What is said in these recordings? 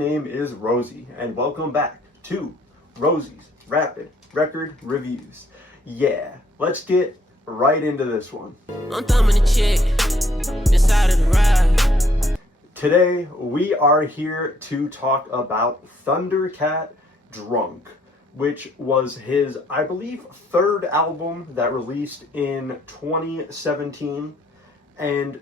name is Rosie, and welcome back to Rosie's Rapid Record Reviews. Yeah, let's get right into this one. I'm thumbing the chick inside of the ride. Today, we are here to talk about Thundercat Drunk, which was his, I believe, third album that released in 2017. And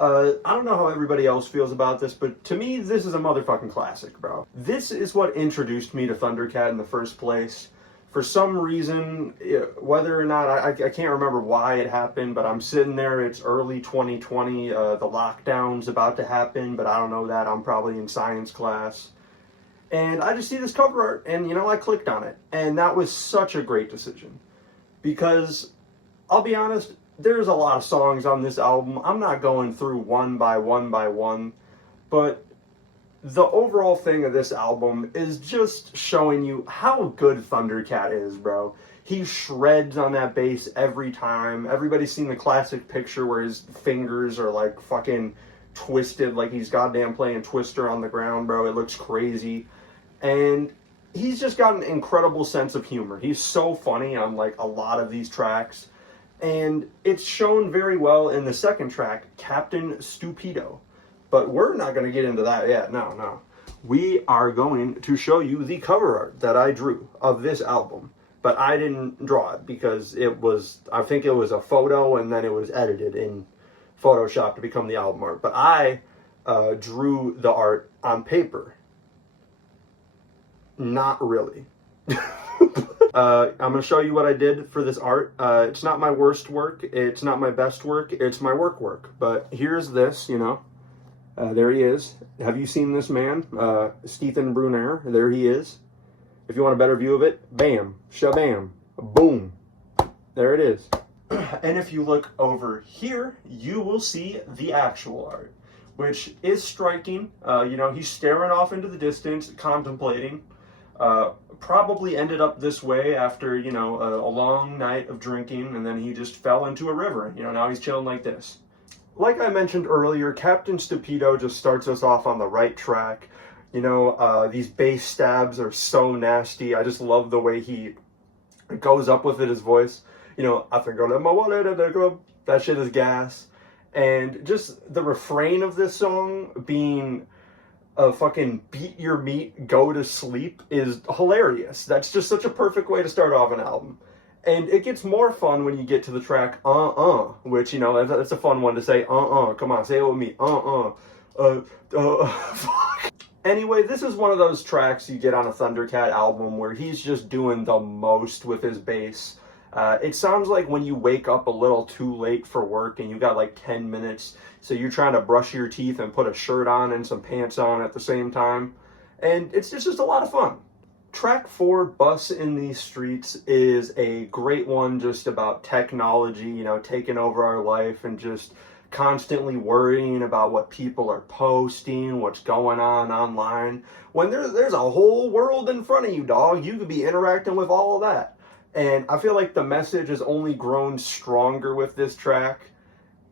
I don't know how everybody else feels about this, but to me, this is a motherfucking classic, bro. This is what introduced me to Thundercat in the first place. For some reason, whether or not, I can't remember why it happened, but I'm sitting there, it's early 2020, the lockdown's about to happen, but I don't know that, I'm probably in science class. And I just see this cover art, and I clicked on it. And that was such a great decision. Because, I'll be honest, there's a lot of songs on this album. I'm not going through one by one, but the overall thing of this album is just showing you how good Thundercat is, bro. He shreds on that bass every time. Everybody's seen the classic picture where his fingers are like fucking twisted, like he's goddamn playing Twister on the ground, bro. It looks crazy. And he's just got an incredible sense of humor. He's so funny on like a lot of these tracks. And it's shown very well in the second track, Captain Stupido. But we're not going to get into that yet. No. We are going to show you the cover art that I drew of this album. But I didn't draw it because I think it was a photo and then it was edited in Photoshop to become the album art. But I drew the art on paper. Not really. I'm going to show you what I did for this art. It's not my worst work. It's not my best work. It's my work. But here's this, there he is. Have you seen this man? Stephen Brunner. There he is. If you want a better view of it, bam, shabam, boom. There it is. And if you look over here, you will see the actual art, which is striking. He's staring off into the distance, contemplating. Probably ended up this way after, a long night of drinking, and then he just fell into a river. Now he's chilling like this. Like I mentioned earlier, Captain Stupido just starts us off on the right track. These bass stabs are so nasty. I just love the way he goes up with it, his voice. I think I'll let my wallet go. That shit is gas. And just the refrain of this song being a fucking beat your meat, go to sleep is hilarious. That's just such a perfect way to start off an album. And it gets more fun when you get to the track, which, that's a fun one to say, come on, say it with me, fuck. Anyway, this is one of those tracks you get on a Thundercat album where he's just doing the most with his bass. It sounds like when you wake up a little too late for work and you got like 10 minutes, so you're trying to brush your teeth and put a shirt on and some pants on at the same time. And it's just a lot of fun. Track 4, Bus in These Streets, is a great one just about technology, taking over our life and just constantly worrying about what people are posting, what's going on online. When there's a whole world in front of you, dog. You could be interacting with all of that. And I feel like the message has only grown stronger with this track.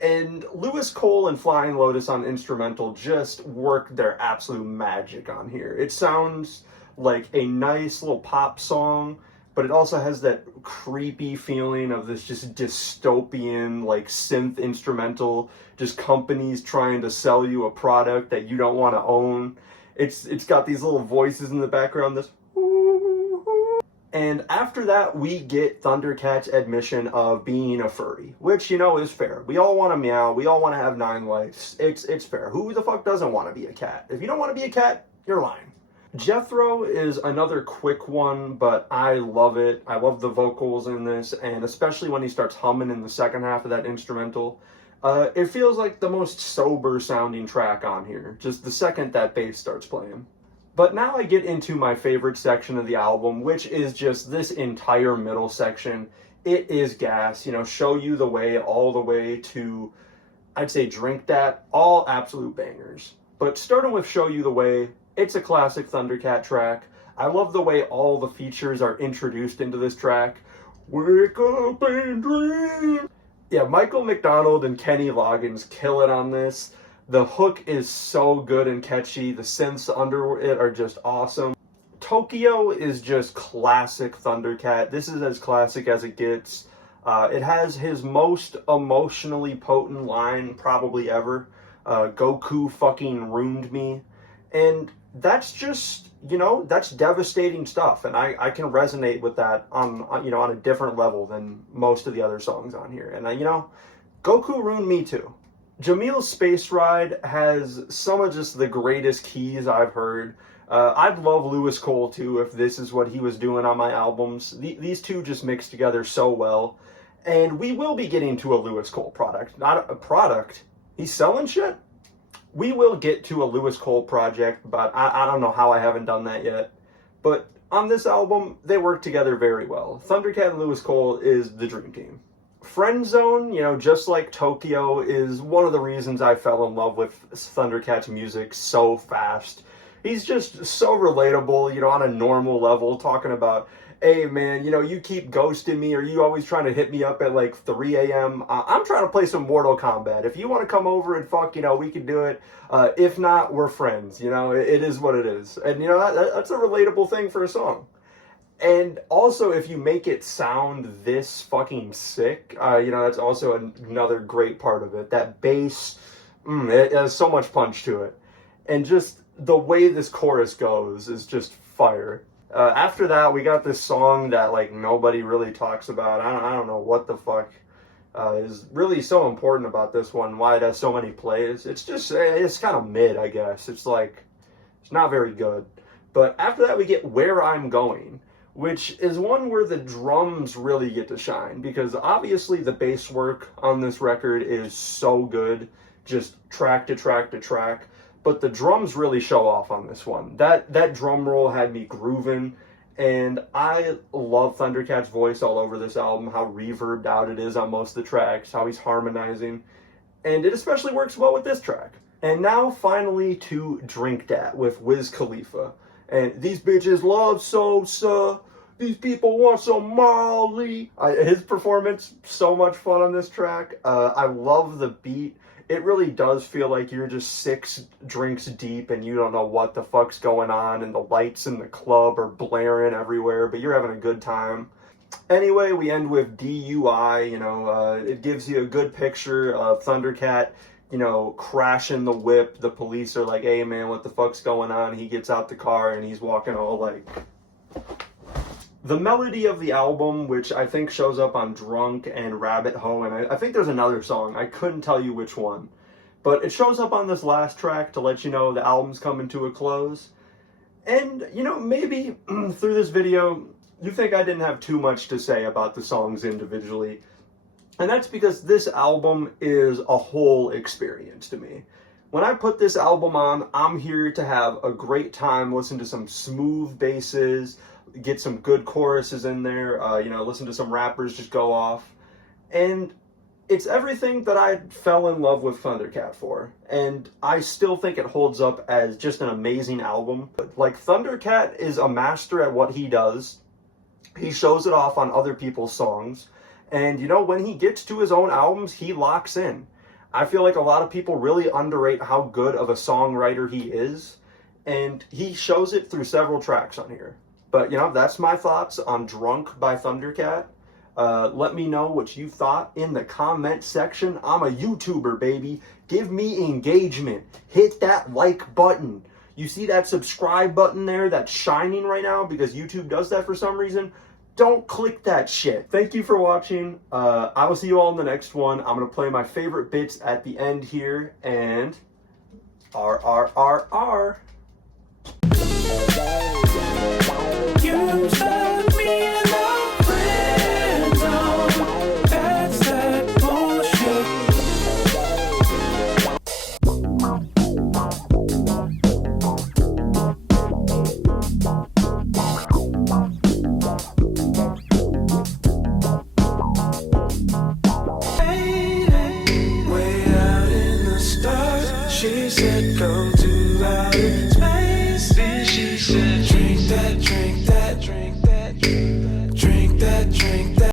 And Lewis Cole and Flying Lotus on instrumental just worked their absolute magic on here. It sounds like a nice little pop song, but it also has that creepy feeling of this just dystopian, like synth instrumental, just companies trying to sell you a product that you don't want to own. It's got these little voices in the background, this and after that, we get Thundercat's admission of being a furry, which, is fair. We all want to meow. We all want to have 9 lives. It's fair. Who the fuck doesn't want to be a cat? If you don't want to be a cat, you're lying. Jethro is another quick one, but I love it. I love the vocals in this, and especially when he starts humming in the second half of that instrumental. It feels like the most sober-sounding track on here, just the second that bass starts playing. But now I get into my favorite section of the album, which is just this entire middle section. It is gas, show you the way, all the way to, I'd say, Drink That, all absolute bangers. But starting with Show You the Way, it's a classic Thundercat track. I love the way all the features are introduced into this track. Wake up and dream. Yeah, Michael McDonald and Kenny Loggins kill it on this. The hook is so good and catchy. The synths under it are just awesome. Tokyo is just classic Thundercat. This is as classic as it gets. It has his most emotionally potent line probably ever. Goku fucking ruined me. And that's just, you know, that's devastating stuff. And I can resonate with that on, you know, on a different level than most of the other songs on here. And, you know, Goku ruined me too. Jamil's Space Ride has some of just the greatest keys I've heard. I'd love Lewis Cole too if this is what he was doing on my albums. These two just mix together so well. And we will be getting to a Lewis Cole product. Not a product. He's selling shit? We will get to a Lewis Cole project, but I don't know how I haven't done that yet. But on this album, they work together very well. Thundercat and Lewis Cole is the dream team. Friend Zone, you know, just like Tokyo, is one of the reasons I fell in love with Thundercat's music so fast. He's just so relatable, you know, on a normal level, talking about, hey man, you know, you keep ghosting me, or you always trying to hit me up at like 3 a.m. I'm trying to play some Mortal Kombat. If you want to come over and fuck, you know, we can do it. If not, we're friends, you know, it is what it is. And, you know, that's a relatable thing for a song. And also, if you make it sound this fucking sick, you know, that's also another great part of it. That bass, it has so much punch to it. And just the way this chorus goes is just fire. After that, we got this song that, like, nobody really talks about. I don't know what the fuck is really so important about this one, why it has so many plays. It's just, it's kind of mid, I guess. It's like, it's not very good. But after that, we get Where I'm Going, which is one where the drums really get to shine, because obviously the bass work on this record is so good, just track to track to track, but the drums really show off on this one. That drum roll had me grooving, and I love Thundercat's voice all over this album, how reverbed out it is on most of the tracks, how he's harmonizing, and it especially works well with this track. And now finally to Drink Dat with Wiz Khalifa. And these bitches love Sosa. These people want some Molly. His performance, so much fun on this track. I love the beat. It really does feel like you're just 6 drinks deep and you don't know what the fuck's going on, and the lights in the club are blaring everywhere, but you're having a good time. Anyway, we end with DUI, you know, it gives you a good picture of Thundercat, you know, crashing the whip. The police are like, hey man, what the fuck's going on? He gets out the car and he's walking all like... The melody of the album, which I think shows up on Drunk and Rabbit Hole, and I think there's another song, I couldn't tell you which one, but it shows up on this last track to let you know the album's coming to a close. And, you know, maybe through this video, you think I didn't have too much to say about the songs individually, and that's because this album is a whole experience to me. When I put this album on, I'm here to have a great time, listen to some smooth basses, get some good choruses in there, you know, listen to some rappers just go off. And it's everything that I fell in love with Thundercat for. And I still think it holds up as just an amazing album. Like, Thundercat is a master at what he does. He shows it off on other people's songs. And, you know, when he gets to his own albums, he locks in. I feel like a lot of people really underrate how good of a songwriter he is. And he shows it through several tracks on here. But, you know, that's my thoughts on Drunk by Thundercat. Let me know what you thought in the comment section. I'm a YouTuber, baby. Give me engagement. Hit that like button. You see that subscribe button there that's shining right now because YouTube does that for some reason? Don't click that shit. Thank you for watching. I will see you all in the next one. I'm going to play my favorite bits at the end here. And RRRR. You stuck me in the friend zone. That's that bullshit. Way out in the stars, she said, go to